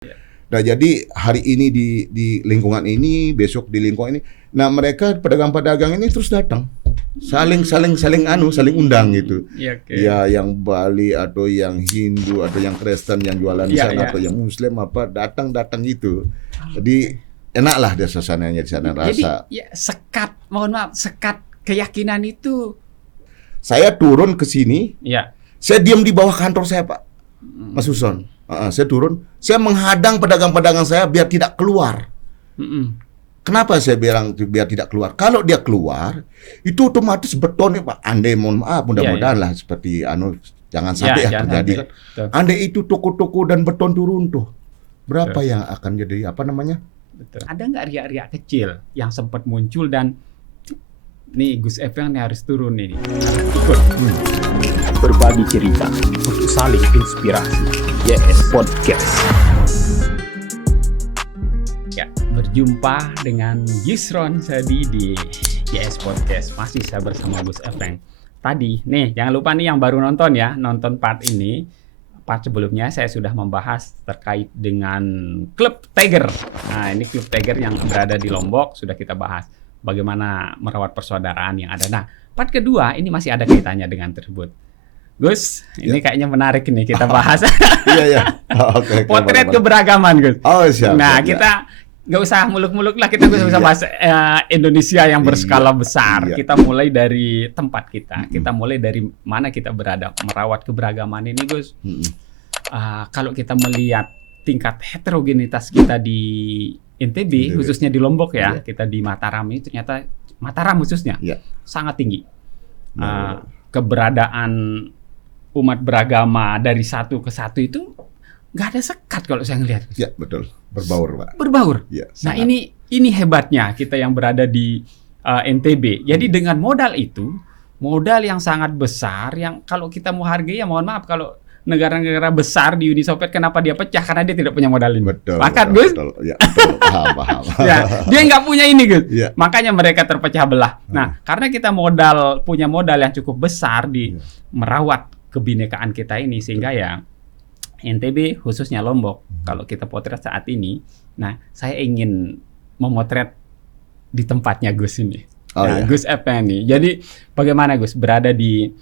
Nah, jadi hari ini di lingkungan ini, besok di lingkungan ini. Nah, mereka pedagang-pedagang ini terus datang. Saling undang gitu. Iya, oke. Ya, yang Bali atau yang Hindu atau yang Kristen yang jualan di Iya, sana iya. atau yang Muslim apa datang gitu. Jadi enaklah dia suasananya di sana Jadi rasa. ya sekat keyakinan itu. Saya turun ke sini, Ya. saya diam di bawah kantor saya, Pak. Mas Huson. Saya turun, saya menghadang pedagang-pedagang saya biar tidak keluar. Kenapa saya bilang biar tidak keluar? Kalau dia keluar, itu otomatis beton nih, Pak. Andai mohon maaf, mudah-mudahan lah seperti jangan sampai jangan terjadi sampai. kan. Andai itu toko-toko dan beton turun tuh, berapa yang akan jadi apa namanya? Betul. Ada nggak riak-riak kecil yang sempat muncul dan nih Gus Efeng nih harus turun nih. Ikut. Berbagi cerita untuk saling inspirasi. YS Podcast. Ya, berjumpa dengan Yusron Sadi di YS Podcast. Masih saya bersama Gus Efeng. Tadi, nih jangan lupa nih yang baru nonton ya, nonton part ini. Part sebelumnya saya sudah membahas terkait dengan Klub Tiger. Nah, ini Klub Tiger yang berada di Lombok sudah kita bahas. Bagaimana merawat persaudaraan yang ada. Nah, part kedua ini masih ada kaitannya dengan tersebut. Gus, ini kayaknya menarik nih kita bahas. Iya. Oke. Potret keberagaman, Gus. Oh, siap. Nah, siap, kita nggak usah muluk-muluk lah, kita bisa bahas Indonesia yang berskala besar. Iya. Kita mulai dari tempat kita. Kita mulai dari mana kita berada, merawat keberagaman ini, Gus. Kalau kita melihat tingkat heterogenitas kita di NTB, khususnya di Lombok ya, kita di Mataram ini ternyata Mataram khususnya sangat tinggi. Keberadaan umat beragama dari satu ke satu itu nggak ada sekat kalau saya ngelihat. Ya, betul. Berbaur, Pak. Berbaur. Ya, nah, ini hebatnya kita yang berada di NTB. Jadi dengan modal itu, modal yang sangat besar yang kalau kita mau hargai ya mohon maaf kalau negara-negara besar di Uni Soviet kenapa dia pecah karena dia tidak punya modal ini. Betul. Pakat, Gus? Betul. Ya, betul. Paham. Ya, dia nggak punya ini, Gus. Ya. Makanya mereka terpecah belah. Nah, karena kita punya modal yang cukup besar di merawat kebinekaan kita ini sehingga ya NTB khususnya Lombok kalau kita potret saat ini, nah saya ingin memotret di tempatnya Gus ini. Gus Efeng nih. Jadi bagaimana Gus berada di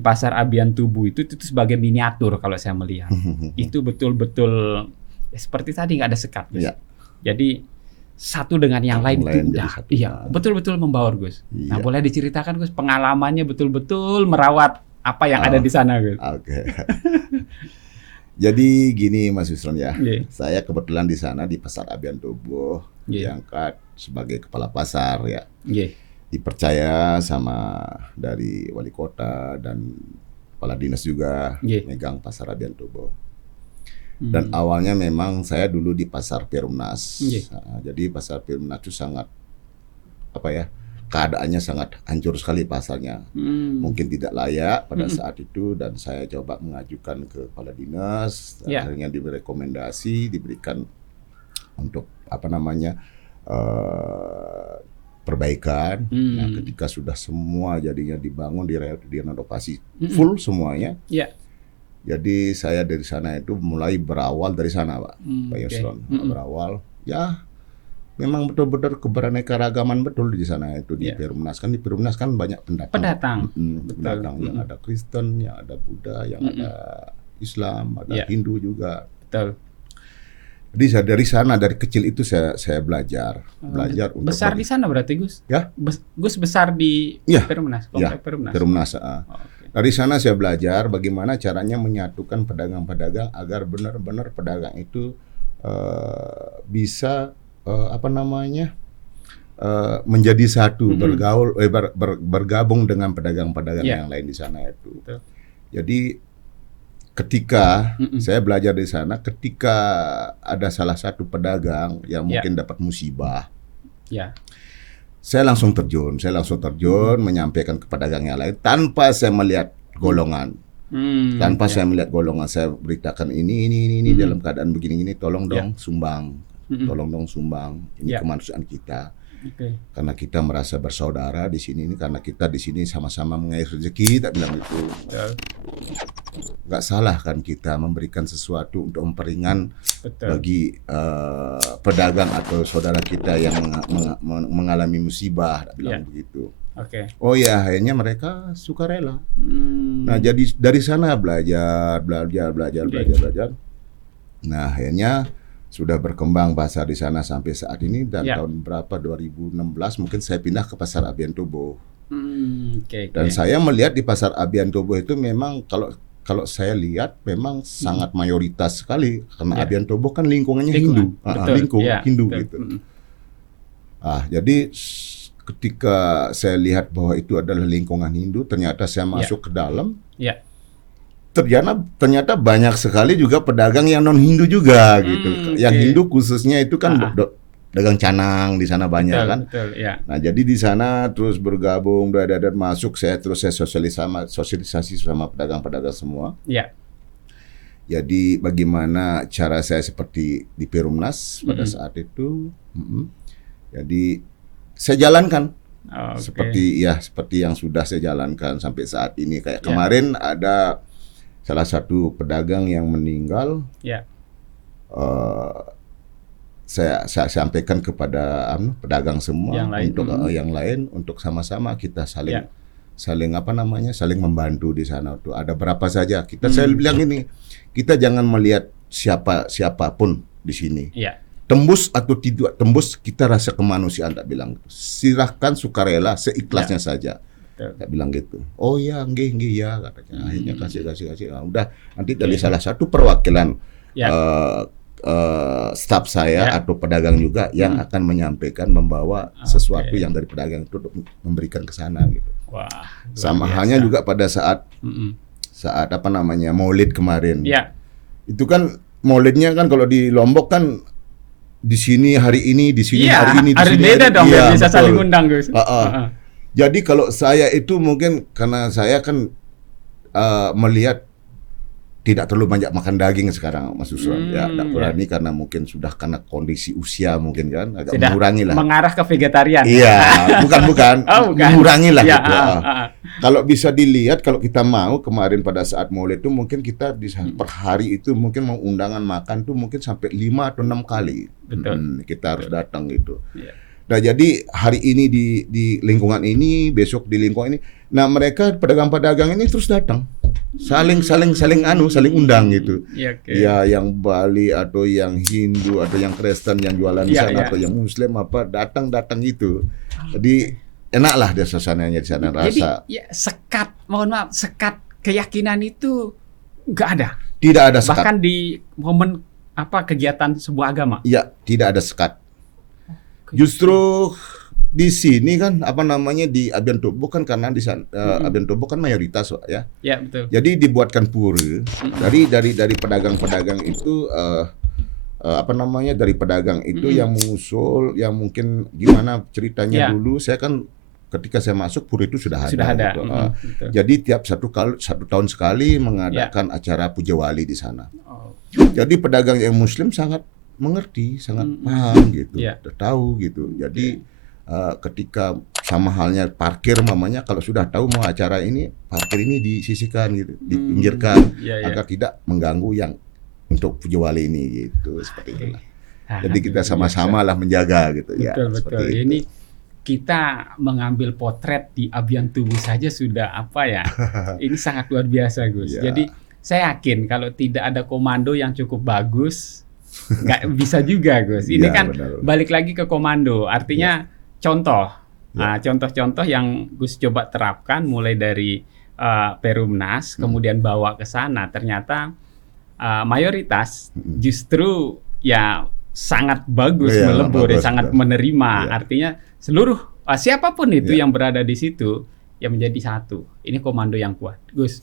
Pasar Abian Tubuh itu sebagai miniatur kalau saya melihat. Itu betul-betul seperti tadi nggak ada sekat, Gus. Ya. Jadi satu dengan yang lain itu udah, betul-betul membaur, Gus. Nah, boleh diceritakan Gus pengalamannya betul-betul merawat apa yang ada di sana, Gus. Oke. Jadi gini Mas Yusron ya. Saya kebetulan di sana di Pasar Abian Tubuh diangkat sebagai kepala pasar ya. Dipercaya sama dari wali kota dan kepala dinas juga megang Pasar Abian Tubuh. Dan awalnya memang saya dulu di Pasar Perumnas. Nah, jadi Pasar Perumnas itu sangat keadaannya sangat hancur sekali pasarnya. Mungkin tidak layak pada saat itu dan saya coba mengajukan ke kepala dinas, akhirnya diberikan untuk perbaikan. Nah, ketika sudah semua jadinya dibangun, direnovasi full semuanya. Jadi saya dari sana itu mulai berawal dari sana, Pak Yusron. Berawal memang betul-betul keberaneka-ragaman betul di sana itu di Perumnas kan. Di Perumnas kan banyak pendatang. Pendatang yang ada Kristen, yang ada Buddha, yang ada Islam, ada Hindu juga. Betul. Jadi saya dari sana dari kecil itu saya belajar untuk besar di sana berarti Gus. Ya. Gus besar di Perumnas. Perumnas. Dari sana saya belajar bagaimana caranya menyatukan pedagang-pedagang agar benar-benar pedagang itu bisa menjadi satu, bergaul, bergabung dengan pedagang-pedagang yang lain di sana itu. Jadi ketika saya belajar di sana, ketika ada salah satu pedagang yang mungkin dapat musibah, saya langsung terjun, menyampaikan ke pedagang yang lain tanpa saya melihat golongan. Saya melihat golongan, saya beritakan ini dalam keadaan begini-gini, tolong dong sumbang. Tolong dong sumbang, ini kemanusiaan kita. Karena kita merasa bersaudara di sini ini, karena kita di sini sama-sama mengais rezeki, tak bilang itu. Nggak salah kan kita memberikan sesuatu untuk memperingan bagi pedagang atau saudara kita yang mengalami musibah, tak bilang begitu. Oh ya, akhirnya mereka sukarela. Nah, jadi dari sana belajar. Nah, akhirnya sudah berkembang pasar di sana sampai saat ini, dan tahun berapa 2016 mungkin saya pindah ke pasar Abian Tobo. Dan saya melihat di pasar Abian Tobo itu memang kalau saya lihat memang sangat mayoritas sekali, karena Abian Tobo kan lingkungannya Hindu, Hindu gitu. Jadi ketika saya lihat bahwa itu adalah lingkungan Hindu, ternyata saya masuk ke dalam. Ternyata banyak sekali juga pedagang yang non Hindu juga gitu. Yang Hindu khususnya itu kan dagang canang di sana banyak kan. Nah, jadi di sana terus bergabung dan masuk saya sosialisasi sama pedagang-pedagang semua. Jadi bagaimana cara saya seperti di Perumnas pada saat itu. Jadi saya jalankan. Seperti yang sudah saya jalankan sampai saat ini. Kayak kemarin ada salah satu pedagang yang meninggal, saya sampaikan kepada pedagang semua yang lain untuk sama-sama kita saling membantu di sana. Tuh ada berapa saja saya bilang ini, kita jangan melihat siapapun di sini. Tembus atau tidak tembus, kita rasa kemanusiaan, tak bilang. Silahkan sukarela seikhlasnya saja. Tak bilang gitu. Oh ya, nggih ya katanya. Akhirnya kasih. Udah, nanti dari salah satu perwakilan staf saya atau pedagang juga yang akan menyampaikan, membawa sesuatu yang dari pedagang itu untuk memberikan ke sana gitu. Sama halnya juga pada saat Maulid kemarin. Itu kan Maulidnya kan kalau di Lombok kan di sini hari ini, di sini hari ini, di sini beda dong, bisa saling undang, Gus. Jadi kalau saya itu mungkin karena saya kan melihat tidak terlalu banyak makan daging sekarang, Mas Usman. Tidak berani karena mungkin sudah karena kondisi usia mungkin kan agak sudah mengurangi lah. Mengarah ke vegetarian. Iya, bukan. Mengurangi lah gitu. Kalau bisa dilihat, kalau kita mau kemarin pada saat Maulid itu mungkin kita per hari itu mungkin mau undangan makan tuh mungkin sampai 5 atau 6 kali. Kita harus datang gitu. Nah, jadi hari ini di lingkungan ini, besok di lingkungan ini. Nah, mereka pedagang-pedagang ini terus datang. Saling undang gitu. Ya, yang Bali atau yang Hindu atau yang Kristen yang jualan di sana atau yang Muslim datang gitu. Jadi enaklah dia suasananya di sana rasa. Jadi sekat keyakinan itu nggak ada. Tidak ada sekat. Bahkan di momen kegiatan sebuah agama. Iya, tidak ada sekat. Justru di sini kan di Abian Tobo kan, karena di sana Abian Tobo kan mayoritas ya. Ya, betul. Jadi dibuatkan pura dari pedagang-pedagang itu dari pedagang itu yang mengusul, yang mungkin gimana ceritanya dulu. Saya kan ketika saya masuk pura itu sudah ada. Gitu. Jadi tiap satu tahun sekali mengadakan acara puja wali di sana. Jadi pedagang yang Muslim sangat mengerti, sangat paham gitu, tahu gitu. Jadi ketika sama halnya parkir mamanya, kalau sudah tahu mau acara ini, parkir ini disisihkan gitu, dipinggirkan agar tidak mengganggu yang untuk puja wali ini gitu, seperti itulah. Jadi kita sama-sama lah menjaga gitu. Betul. Ini kita mengambil potret di Abian Tobo saja sudah ini sangat luar biasa, Gus. Jadi saya yakin kalau tidak ada komando yang cukup bagus, nggak bisa juga, Gus. Ini kan balik lagi ke komando, artinya contoh-contoh yang Gus coba terapkan mulai dari Perumnas, kemudian bawa ke sana, ternyata mayoritas justru sangat bagus, melebur, sangat menerima. Artinya seluruh siapapun itu yang berada di situ menjadi satu. Ini komando yang kuat, Gus.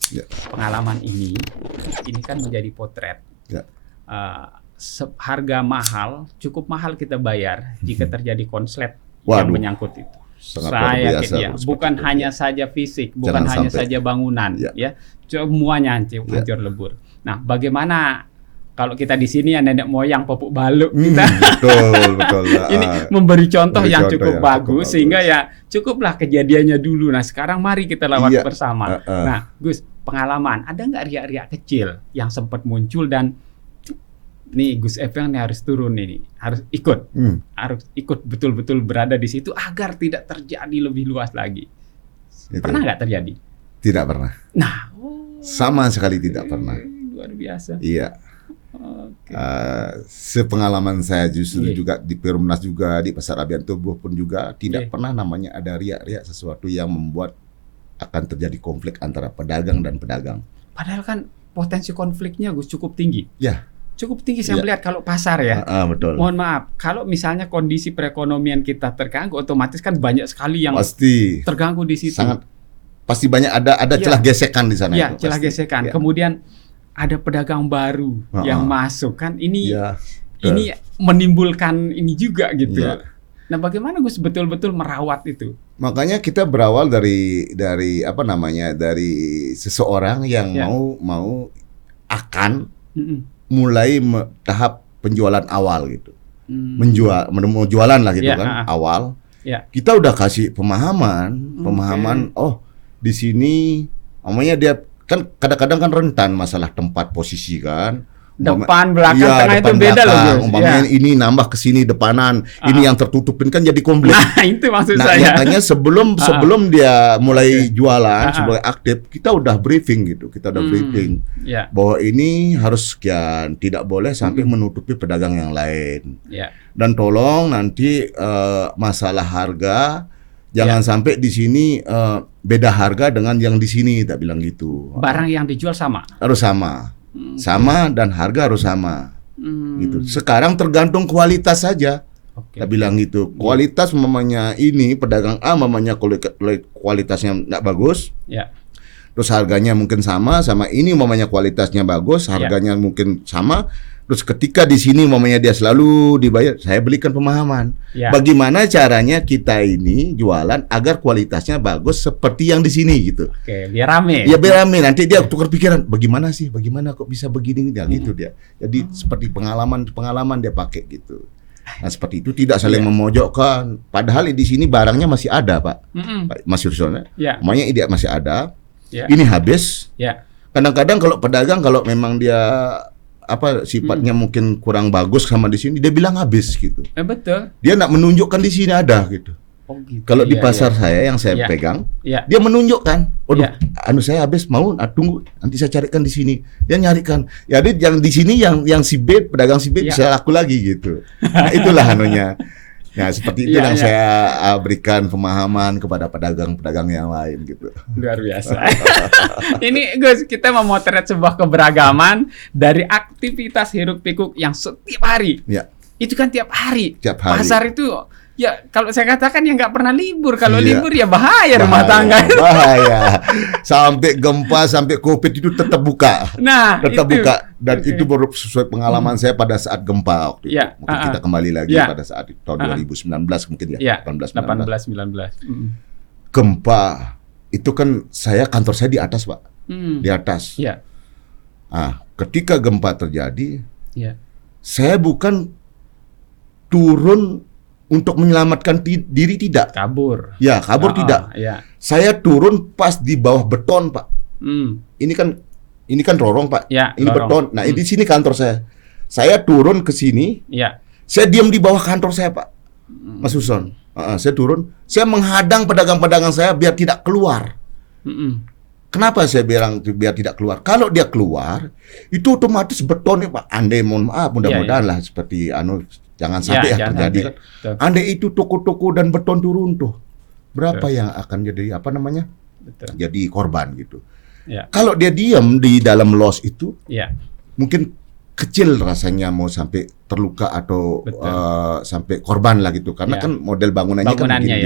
Pengalaman ini kan menjadi potret. Harga mahal, cukup mahal kita bayar jika terjadi konslet yang menyangkut itu. Saya yakin bukan hanya saja fisik, bukan hanya saja bangunan, semuanya hancur lebur. Nah, bagaimana Kalau kita di sini ya nenek moyang popuk baluk kita. Betul. Ini memberi contoh yang cukup bagus sehingga ya cukuplah kejadiannya dulu. Nah sekarang mari kita lewat bersama. Nah Gus, pengalaman ada nggak riak-riak kecil yang sempat muncul dan nih Gus Efeng nih harus turun ini, harus ikut betul-betul berada di situ agar tidak terjadi lebih luas lagi. Pernah nggak terjadi? Tidak pernah. Nah, sama sekali tidak pernah. Luar biasa. Iya. Sepengalaman saya justru juga di Perumnas juga di Pasar Abian Tubuh pun juga tidak pernah namanya ada riak-riak sesuatu yang membuat akan terjadi konflik antara pedagang dan pedagang. Padahal kan potensi konfliknya Gus cukup tinggi. Ya. Cukup tinggi saya melihat kalau pasar ya. Betul. Mohon maaf, kalau misalnya kondisi perekonomian kita terganggu, otomatis kan banyak sekali yang pasti terganggu di situ. Pasti banyak ada celah gesekan di sana. Iya, celah gesekan. Kemudian ada pedagang baru yang masuk kan ini menimbulkan ini juga gitu. Nah, bagaimana Gus betul-betul merawat itu? Makanya kita berawal dari dari seseorang yang mau akan mulai tahap penjualan awal gitu. Mau jualan lah gitu kan, awal. Kita udah kasih pemahaman di sini namanya dia kan kadang-kadang kan rentan masalah tempat posisi kan. Depan, belakang, tengah itu beda loh. Umpamanya ini nambah ke sini depanan, ini yang tertutupin kan jadi komplit. Nah, itu maksud saya. Makanya sebelum dia mulai jualan, sebelum aktif, kita udah briefing gitu. Kita udah briefing bahwa ini harus sekian, tidak boleh sampai menutupi pedagang yang lain. Dan tolong nanti masalah harga jangan sampai di sini beda harga dengan yang di sini, tak bilang gitu. Barang yang dijual sama. Harus sama. Sama dan harga harus sama. Gitu. Sekarang tergantung kualitas saja. Tak bilang gitu. Kualitas mamanya ini pedagang A mamanya kualitasnya enggak bagus. Terus harganya mungkin sama ini mamanya kualitasnya bagus, harganya mungkin sama. Terus ketika di sini mamanya dia selalu dibayar, saya berikan pemahaman. Bagaimana caranya kita ini jualan agar kualitasnya bagus seperti yang di sini gitu. Oke, biar rame. Ya biar rame. Nanti dia tukar pikiran, bagaimana kok bisa begini gitu dia. Jadi seperti pengalaman dia pakai gitu. Nah seperti itu tidak saling memojokkan. Padahal di sini barangnya masih ada Pak, Mas Yurson. Namanya dia masih ada. Ini habis. Kadang-kadang kalau pedagang kalau memang dia sifatnya mungkin kurang bagus sama di sini, dia bilang habis gitu. Betul. Dia nak menunjukkan di sini ada gitu. Gitu. Kalau di pasar saya yang saya pegang, dia menunjukkan. Saya habis mau tunggu nanti saya carikan di sini. Dia nyarikan. Ya dia yang di sini yang si B pedagang si B bisa laku lagi gitu. Nah, itulah anunya. Nah seperti itu yang saya berikan pemahaman kepada pedagang-pedagang yang lain gitu. Luar biasa. Ini Gus, kita memotret sebuah keberagaman dari aktivitas hiruk pikuk yang setiap hari. Itu kan tiap hari. Pasar itu kalau saya katakan ya nggak pernah libur. Kalau libur ya bahaya rumah tangga. Bahaya. Sampai gempa, sampai COVID itu tetap buka. Nah, tetap buka. Dan itu baru sesuai pengalaman saya pada saat gempa waktu itu. Mungkin kita kembali lagi pada saat tahun 2019 mungkin ya. 18-19. Gempa itu kan kantor saya di atas Pak. Di atas. Ketika gempa terjadi, saya bukan turun untuk menyelamatkan diri tidak. Kabur. Kabur tidak. Saya turun pas di bawah beton, Pak. Ini kan rorong, Pak. Ini lorong. Beton. Nah, di sini kantor saya. Saya turun ke sini. Saya diam di bawah kantor saya, Pak. Mas Huson. Saya turun. Saya menghadang pedagang-pedagang saya biar tidak keluar. Kenapa saya bilang biar tidak keluar? Kalau dia keluar, itu otomatis betonnya, Pak. Andai mohon maaf, mudah-mudahan lah seperti jangan sampai terjadi kan. Andai itu toko-toko dan beton turun tuh, berapa yang akan jadi jadi korban gitu. Kalau dia diam di dalam los itu, mungkin kecil rasanya mau sampai terluka atau sampai korban lah gitu. Karena kan model bangunannya kan begini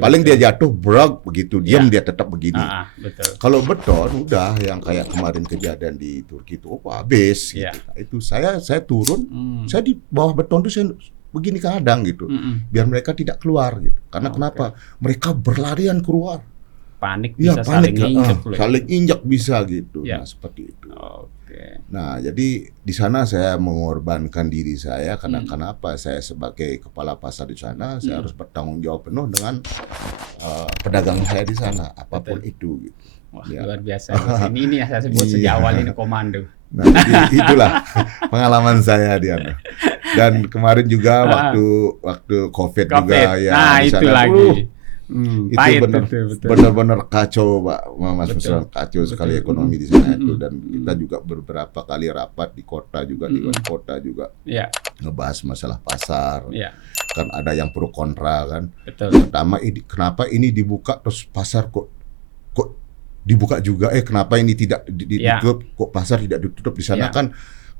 paling dia jatuh brok begitu, diam dia tetap begini. Betul. Kalau beton udah yang kayak kemarin kejadian di Turki itu habis gitu. Itu saya turun, saya di bawah beton tuh saya begini kadang gitu. Biar mereka tidak keluar gitu. Karena kenapa? Mereka berlarian keluar. panik bisa saling injak. Saling injak bisa gitu. Ya. Nah, seperti itu. Oke. Nah, jadi di sana saya mengorbankan diri saya karena kenapa? Saya sebagai kepala pasar di sana, saya harus bertanggung jawab penuh dengan pedagang saya di sana, apapun itu. Gitu. Wah, luar biasa. Ini yang saya sebut sejak awal ini komando. Nah, itulah pengalaman saya di sana. Dan kemarin juga waktu COVID juga ya. Nah, di sana, itu lagi. Itu benar-benar kacau, Pak Mas Musran, kacau sekali ekonomi di sana itu, dan kita juga beberapa kali rapat di kota juga, di kota juga ngebahas masalah pasar. Kan ada yang pro kontra kan. Pertama, kenapa ini dibuka terus pasar kok dibuka juga, kenapa ini tidak ditutup, kok pasar tidak ditutup di sana kan.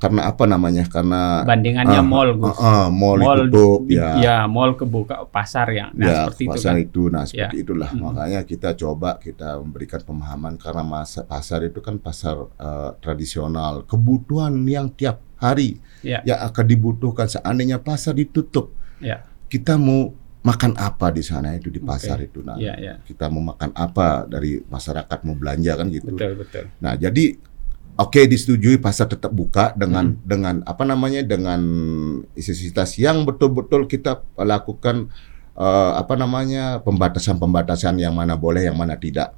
Karena apa namanya? Karena bandingannya mall, Gus. Mall ditutup, mall kebuka, pasar seperti pasar itu kan. Seperti itulah. Makanya kita memberikan pemahaman, karena pasar itu kan pasar tradisional, kebutuhan yang tiap hari yang akan dibutuhkan. Seandainya pasar ditutup, kita mau makan apa di sana itu, di pasar itu. Nah, kita mau makan apa dari masyarakat, mau belanja kan gitu. Betul. Nah, jadi disetujui pasar tetap buka dengan dengan intensitas yang betul-betul kita lakukan pembatasan yang mana boleh, yang mana tidak.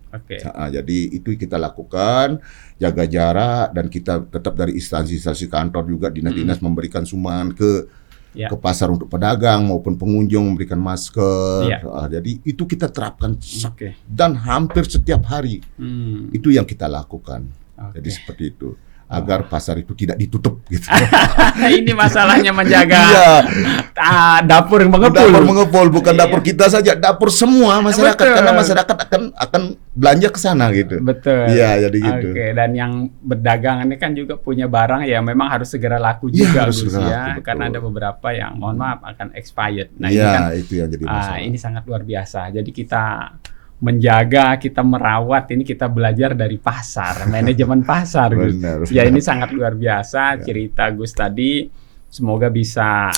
Jadi itu kita lakukan, jaga jarak, dan kita tetap dari instansi kantor juga, dinas-dinas memberikan sumbangan ke pasar untuk pedagang maupun pengunjung, memberikan masker. Jadi itu kita terapkan dan hampir setiap hari itu yang kita lakukan. Jadi seperti itu, agar pasar itu tidak ditutup gitu. Ini masalahnya menjaga dapur mengepul, bukan dapur kita saja, dapur semua masyarakat. Karena masyarakat akan belanja ke sana gitu. Betul. Iya, jadi gitu. Dan yang berdagang ini kan juga punya barang ya memang harus segera laku juga, karena ada beberapa yang mohon maaf akan expired. Nah, itu yang jadi masalah. Ini sangat luar biasa. Jadi kita menjaga, kita merawat, ini kita belajar dari pasar, manajemen pasar, Gus. Ya, ini sangat luar biasa cerita Gus tadi. Semoga bisa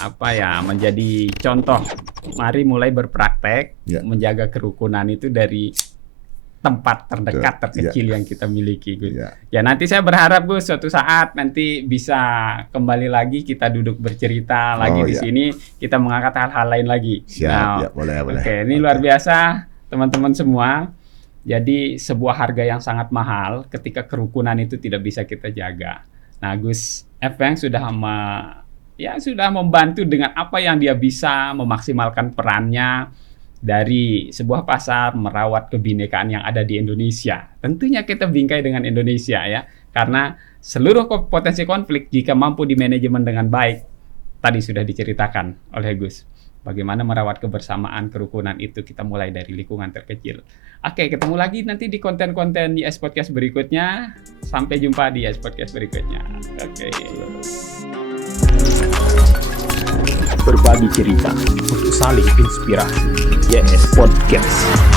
menjadi contoh. Mari mulai berpraktek menjaga kerukunan itu dari tempat terdekat, terkecil yang kita miliki, Gus. Ya, nanti saya berharap, Gus, suatu saat nanti bisa kembali lagi, kita duduk bercerita lagi di sini, kita mengangkat hal-hal lain lagi. Boleh. Oke, ini luar biasa. Teman-teman semua, jadi sebuah harga yang sangat mahal ketika kerukunan itu tidak bisa kita jaga. Nah, Gus Efeng sudah membantu dengan apa yang dia bisa, memaksimalkan perannya dari sebuah pasar, merawat kebinekaan yang ada di Indonesia. Tentunya kita bingkai dengan Indonesia ya, karena seluruh potensi konflik jika mampu dimanajemen dengan baik, tadi sudah diceritakan oleh Gus. Bagaimana merawat kebersamaan, kerukunan itu kita mulai dari lingkungan terkecil. Oke, ketemu lagi nanti di konten-konten YS Podcast berikutnya. Sampai jumpa di YS Podcast berikutnya. Oke. Berbagi cerita untuk saling inspirasi. YS Podcast.